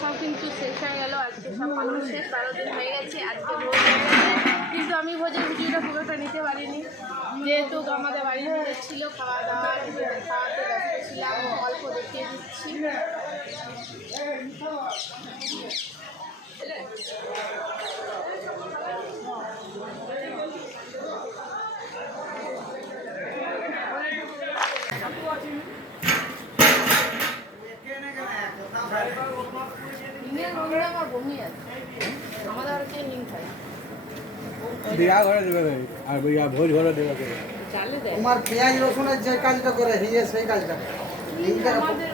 সব কিন্তু শেষ হয়ে গেল। আজকে সব পালন শেষ, 12 দিন হয়ে গেছে। আজকে ভোজ হয়ে গেছে, কিন্তু আমি ভোজের ভিডিওটা পুরোটা নিতে পারিনি, যেহেতু আমাদের বাড়ির ভিড় ছিল, খাওয়া দাওয়া খাওয়াতে ব্যস্ত ছিলাম। অল্প দেখিয়ে দিচ্ছি। আমার বমি আছে, আমাদের হচ্ছে হিং খাই। বিয়া ঘরে দেবে আর বিয়া ভোজ ঘরে দেবে। তোমার পেঁয়াজ রসুনের যে কাজটা করে হিঙে সেই কাজটা আমাদের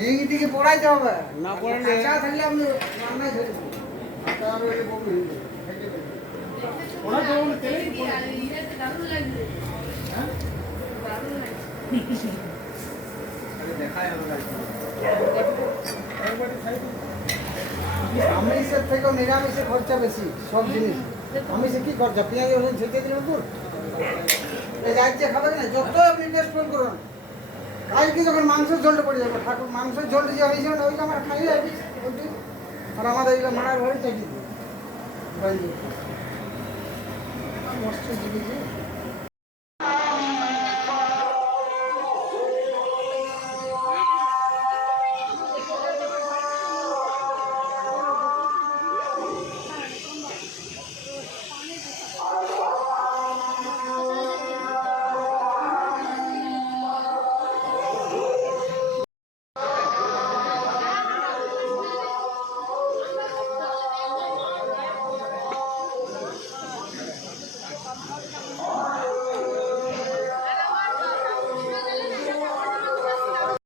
হিং দিকে পড়াইতে হবে না পড়ালে কাঁচা থাকলে আপনি রান্নায় ধরে দারুণ লাগবে, দারুণ লাগবে। আমিষের থেকেও নিরামিষে খরচা বেশি সব জিনিস। আমিষে কি খরচা? পেঁয়াজ রসুন ছেঁচে দিলেন তো রাজ্যে খাবেন না, যত আপনি টেস্ট করুন। কালকে যখন মাংসের ঝোলটা পড়ে যাবে, ঠাকুর মাংসের ঝোলটা যে হয়েছে না ওইটা আমরা খাই যাবি। আর আমাদের এগুলো মারার ঘরে চাকরি মস্ত জিনিস।